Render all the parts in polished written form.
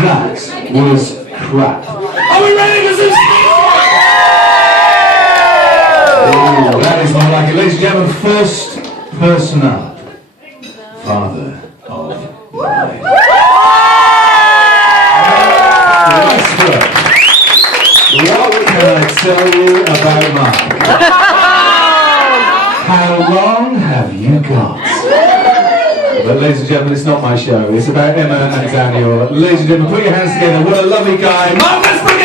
That was crap. Are we ready for some Ooh, that is more like it. Ladies and gentlemen, first person up. Father of Bride. Westbrooke. What can I tell you about Mark? How long have you got? But ladies and gentlemen, it's not my show. It's about Emma and Daniel. Ladies and gentlemen, put your hands together. What a lovely guy. Mark Westbrooke!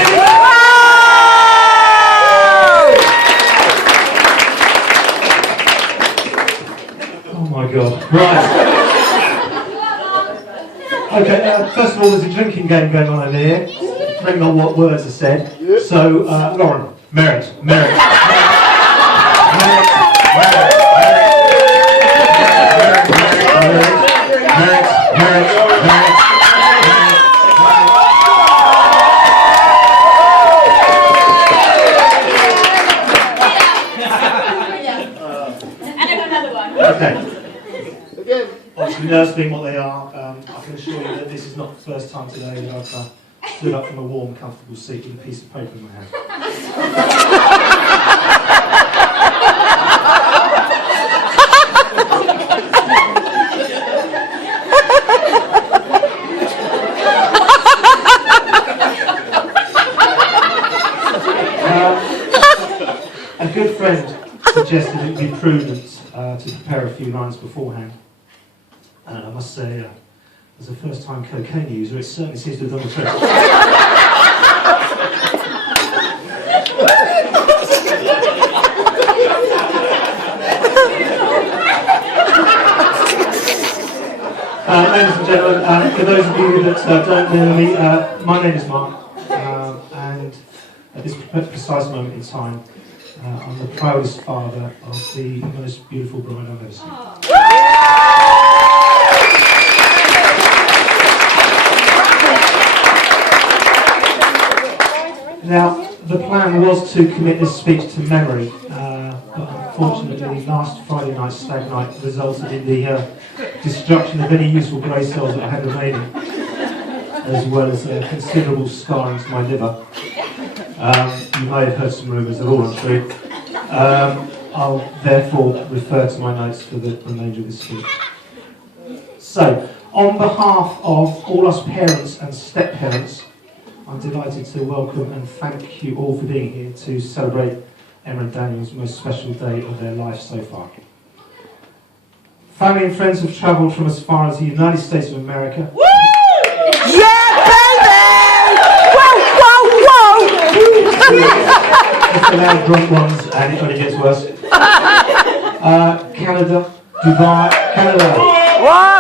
Oh my God. Right. Okay, first of all, there's a drinking game going on over here. Depending on what words are said. So, Lauren, Merritt. Okay. Obviously, nerves being what they are, I can assure you that this is not the first time today that I've stood up from a warm, comfortable seat with a piece of paper in my hand. A good friend suggested it would be prudent to prepare a few lines beforehand. And I must say, as a first-time cocaine user, it certainly seems to have done the trick. Ladies and gentlemen, for those of you that don't know me, my name is Mark, and at this precise moment in time, I'm the proudest father of the most beautiful bride I've ever seen. Now, the plan was to commit this speech to memory, but unfortunately last Friday night's stag night resulted in the destruction of any useful grey cells that I had remaining, as well as considerable scarring to my liver. You may have heard some rumours, they're all untrue. I'll therefore refer to my notes for the remainder of this speech. So, on behalf of all us parents and step-parents, I'm delighted to welcome and thank you all for being here to celebrate Emma and Daniel's most special day of their life so far. Family and friends have travelled from as far as the United States of America. Woo! Yeah, baby! Whoa, whoa, whoa! It's the loud drunk ones, and it only gets worse. Canada, Dubai, Canada. Whoa!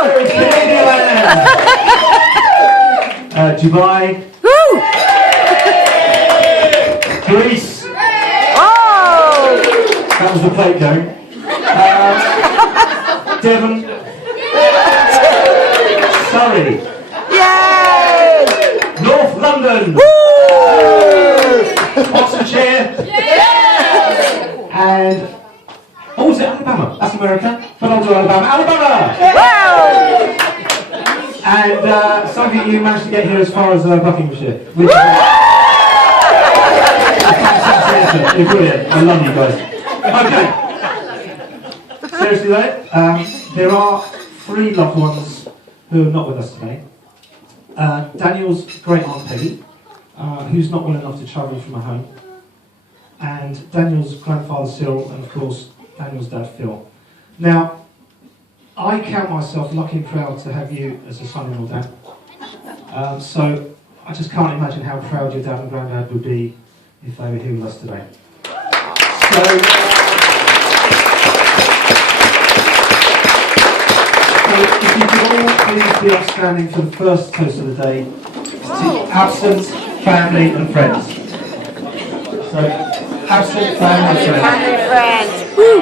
Dubai. Woo! Greece. Oh! That was the plate going. Devon. Surrey. Yay! North London. Woo! Oxfordshire. And oh, is it Alabama? That's America. But I'll do Alabama. Alabama! Wow! And some of you managed to get here as far as Buckinghamshire. Which you're brilliant. I love you guys. Okay. Seriously though, there are 3 loved ones who are not with us today. Daniel's great aunt Peggy, who's not well enough to travel from her home. And Daniel's grandfather Cyril, and of course Daniel's dad Phil. Now, I count myself lucky and proud to have you as a son-in-law, Dan. So I just can't imagine how proud your dad and granddad would be if they were here with us today. So, if you could all please be upstanding for the first toast of the day, to absent family and friends. So, absent family and friends. Family friends. Woo!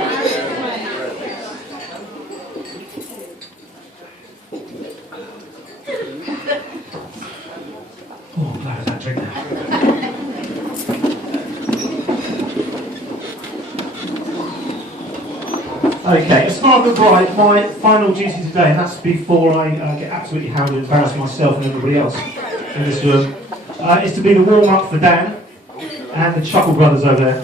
Oh, I'm glad I don't drink now. Okay, as far as the bride, my final duty today, and that's before I get absolutely hounded and embarrass myself and everybody else, in this room, is to be the warm-up for Dan and the Chuckle Brothers over there.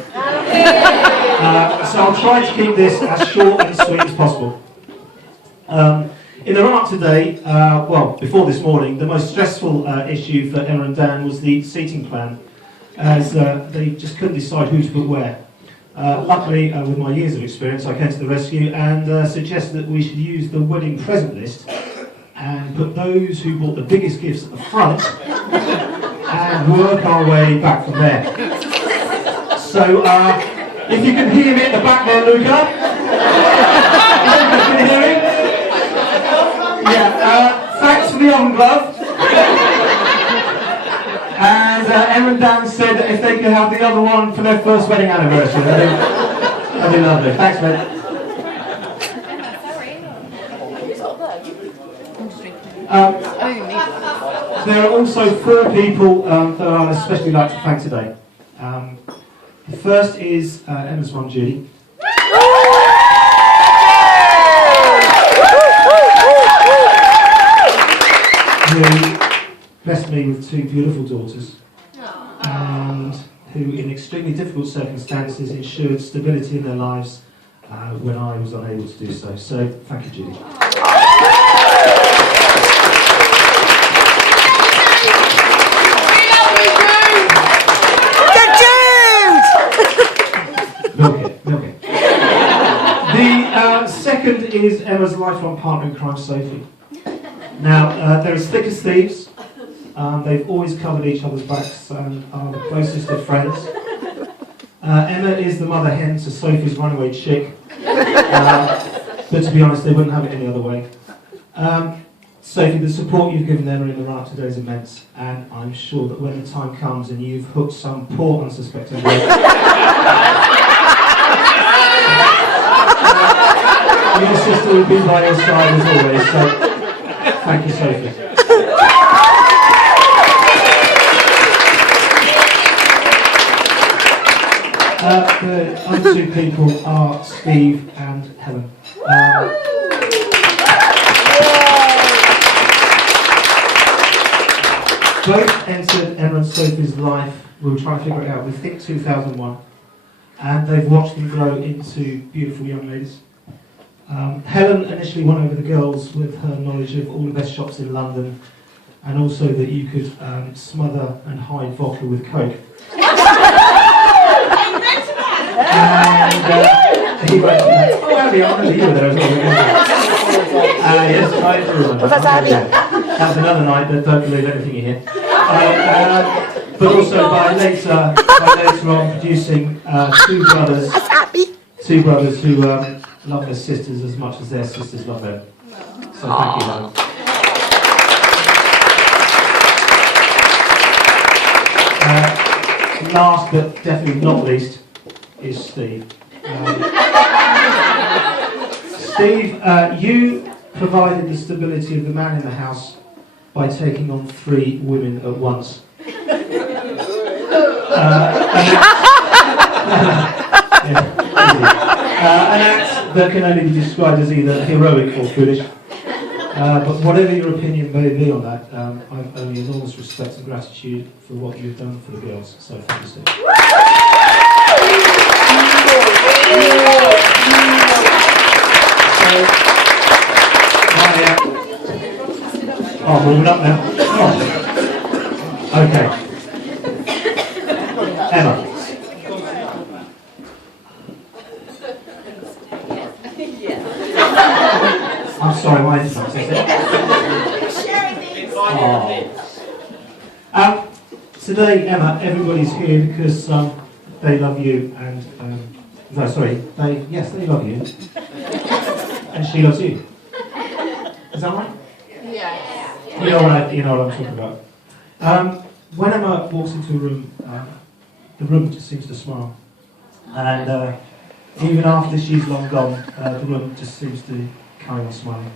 So I'll try to keep this as short and sweet as possible. In the run-up today, well, before this morning, the most stressful issue for Emma and Dan was the seating plan, as they just couldn't decide who to put where. Luckily, with my years of experience, I came to the rescue and suggested that we should use the wedding present list and put those who bought the biggest gifts at the front and work our way back from there. So, if you can hear me at the back there, Luca. Can you hear me? Yeah, thanks for the oven glove. And Emma and Dan said that if they could have the other one for their first wedding anniversary, that'd be lovely. Thanks, mate. There are also 4 people that I'd especially like to thank today. The first is Emma's mum, Judy. Who blessed me with 2 beautiful daughters, and who in extremely difficult circumstances ensured stability in their lives when I was unable to do so. So, thank you, Judy. Milk it. The second is Emma's lifelong partner in crime, Sophie. Now, they're as thick as thieves. They've always covered each other's backs and are the closest of friends. Emma is the mother hen to Sophie's runaway chick. But to be honest, they wouldn't have it any other way. Sophie, the support you've given Emma in the run-up today is immense, and I'm sure that when the time comes and you've hooked some poor unsuspecting girl, your sister will be by your side as always, so thank you, Sophie. The other 2 people are Steve and Helen. Both entered Emma and Sophie's life, we were trying to figure it out, we think 2001, and they've watched them grow into beautiful young ladies. Helen initially won over the girls with her knowledge of all the best shops in London, and also that you could smother and hide vodka with Coke. And he went to that. Oh, Abby, I remember you were there as well. Yes, I do remember. Was that Abby? That was another night, but don't believe anything you hear. But also by later on producing 2 brothers. Two brothers who love their sisters as much as their sisters love them. So thank you, Helen. Last but definitely not least is Steve. Steve, you provided the stability of the man in the house by taking on 3 women at once. An act that can only be described as either heroic or foolish. But whatever your opinion may be on that, I've only enormous respect and gratitude for what you've done for the girls. So thank you, Steve. Oh, moving up now. Oh. Okay. Emma. I'm sorry, why is that? Today, Emma, everybody's here because they love you and they love you, and she loves you. Is that right? Yeah. You know what I'm talking about. When Emma walks into a room, the room just seems to smile, and even after she's long gone, the room just seems to carry on smiling.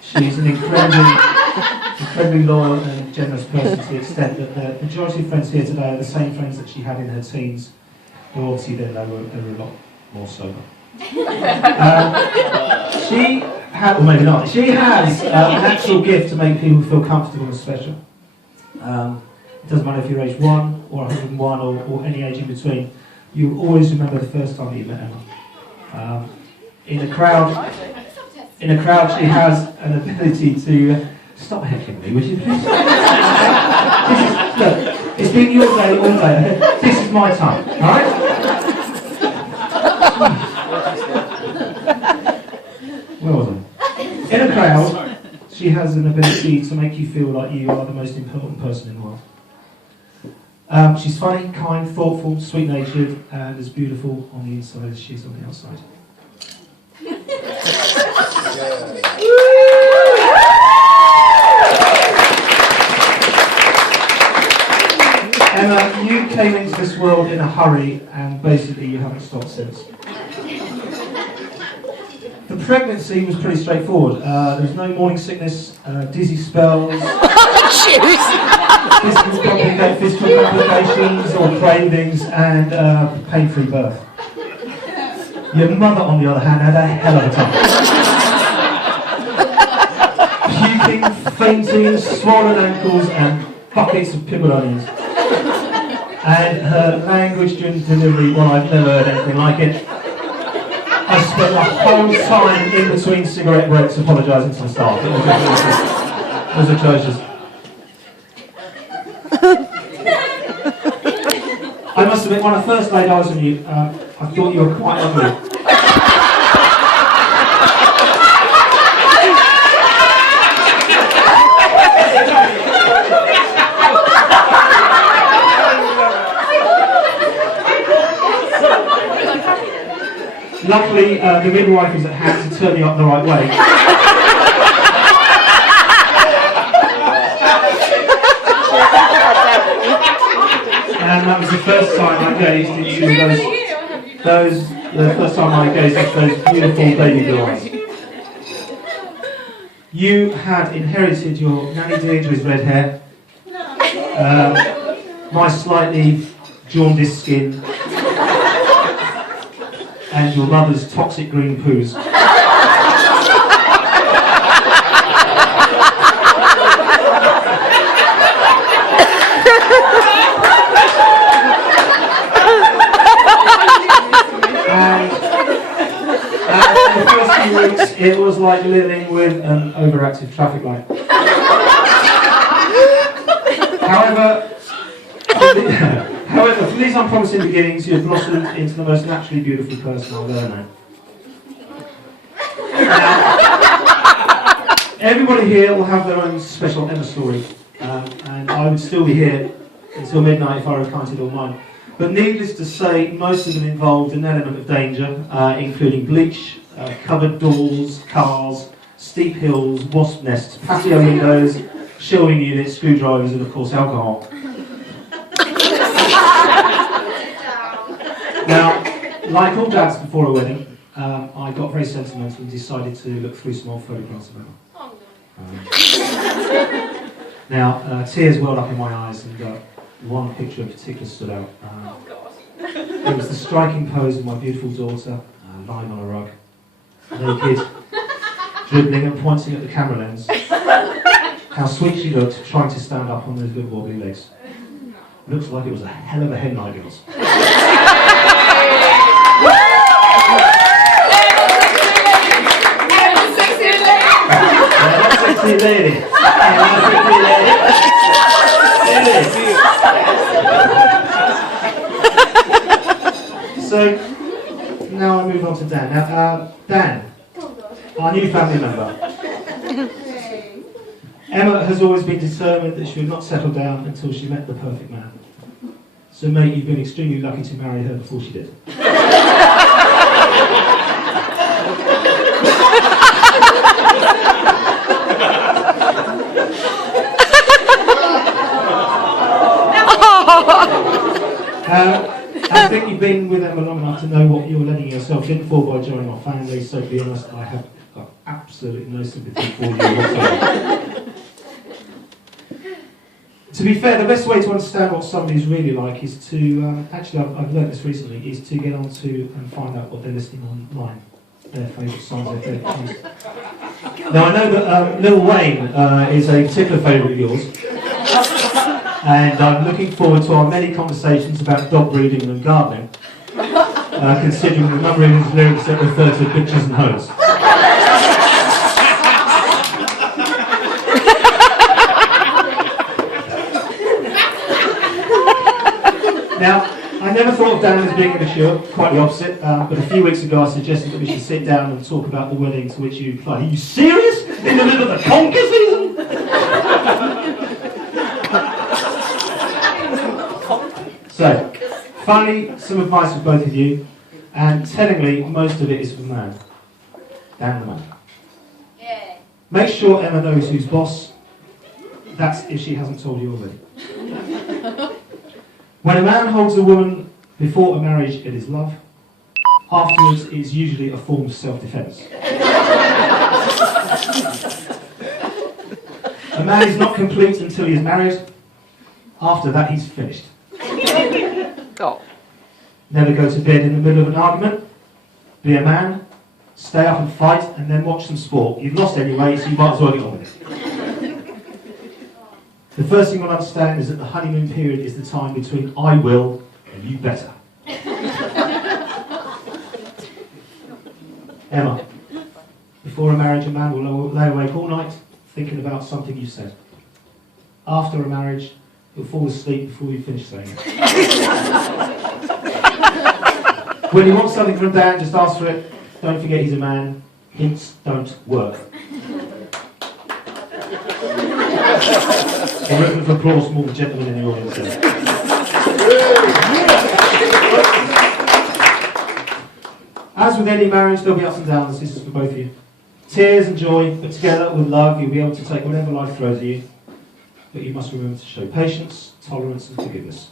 She's an incredibly loyal and generous person to the extent that the majority of friends here today are the same friends that she had in her teens, who obviously then they were a lot more sober. She Well, maybe not. She has an actual gift to make people feel comfortable and special. It doesn't matter if you're age 1 or 101 or any age in between. You'll always remember the first time that you met Emma. In a crowd, she has an ability to stop heckling me, would you please? Look, it's been your day all day. This is my time, all right? Where was I? In a crowd, she has an ability to make you feel like you are the most important person in the world. She's funny, kind, thoughtful, sweet-natured, and as beautiful on the inside as she is on the outside. Emma, you came into this world in a hurry, and basically you haven't stopped since. The pregnancy was pretty straightforward. There was no morning sickness, dizzy spells, physical complications or cravings, and pain-free birth. Your mother, on the other hand, had a hell of a time. Puking, fainting, swollen ankles, and buckets of pickled onions. And her language during delivery, well, I've never heard anything like it. I spent the whole time in between cigarette breaks apologising to the staff. It was atrocious. I must admit, when I first laid eyes on you, I thought you were quite ugly. Luckily, the midwife is at hand to turn you up the right way. And that was the first time I gazed into those beautiful baby blue eyes. You had inherited your Nanny Deirdre's red hair, my slightly jaundiced skin, and your mother's toxic green poos. And for the first few weeks, it was like living with an overactive traffic light. However, from these unpromising beginnings, you have blossomed into the most naturally beautiful person I've ever known. Now, everybody here will have their own special Emma story, and I would still be here until midnight if I recounted all mine. But needless to say, most of them involved an element of danger, including bleach, cupboard doors, cars, steep hills, wasp nests, patio windows, shelving units, screwdrivers, and of course alcohol. Now, like all dads before a wedding, I got very sentimental and decided to look through some old photographs of Emma. Now, tears welled up in my eyes, and one picture in particular stood out. It was the striking pose of my beautiful daughter, lying on a rug, naked, dribbling and pointing at the camera lens. How sweet she looked, trying to stand up on those little wobbly legs. Looks like it was a hell of a hen night, girls. Sexy lady. So, now I move on to Dan. Now, Dan, our new family member. Emma has always been determined that she would not settle down until she met the perfect man. So, mate, you've been extremely lucky to marry her before she did. I think you've been with Emma long enough to know what you're letting yourself in for by joining our family, so to be honest, I have got absolutely no sympathy for you whatsoever. To be fair, the best way to understand what somebody's really like is to, actually I've learned this recently, is to get onto and find out what they're listening online. their favourite songs, their favourite tunes. Now I know that Lil Wayne is a particular favourite of yours, and I'm looking forward to our many conversations about dog breeding and gardening, considering the number of his lyrics that refer to bitches and hoes. Now, I never thought of Dan as being immature, quite the opposite, but a few weeks ago I suggested that we should sit down and talk about the wedding to which you play. Are you serious? In the middle of the conker season? So, finally, some advice for both of you, and tellingly, most of it is from Dan. Dan the man. Yeah. Make sure Emma knows who's boss. That's if she hasn't told you already. When a man holds a woman before a marriage, it is love. Afterwards, it is usually a form of self-defence. A man is not complete until he is married. After that, he's finished. Oh. Never go to bed in the middle of an argument. Be a man, stay up and fight, and then watch some sport. You've lost anyway, so you might as well get on with it. The first thing you'll understand is that the honeymoon period is the time between I will and you better. Emma, before a marriage, a man will lay awake all night thinking about something you said. After a marriage, he'll fall asleep before you finish saying it. When you want something from Dan, just ask for it. Don't forget he's a man. Hints don't work. A round of applause from all the gentlemen in the audience there. As with any marriage, there'll be ups and downs. This is for both of you. Tears and joy, but together with love, you'll be able to take whatever life throws at you. But you must remember to show patience, tolerance, and forgiveness.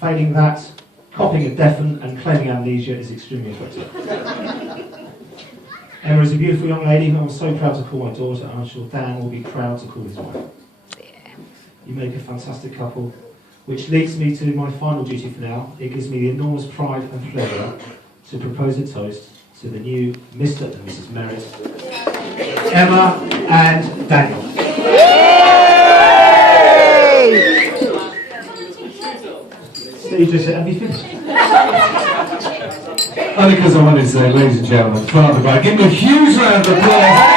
Failing that, copying a deafen and claiming amnesia is extremely effective. Emma is a beautiful young lady who I'm so proud to call my daughter, and I'm sure Dan will be proud to call his wife. You make a fantastic couple, which leads me to my final duty for now. It gives me the enormous pride and pleasure to propose a toast to the new Mr. and Mrs. Merritt, Emma and Daniel. So you just said, have you finished? Only because I wanted to say, ladies and gentlemen, Father, give him a huge round of applause.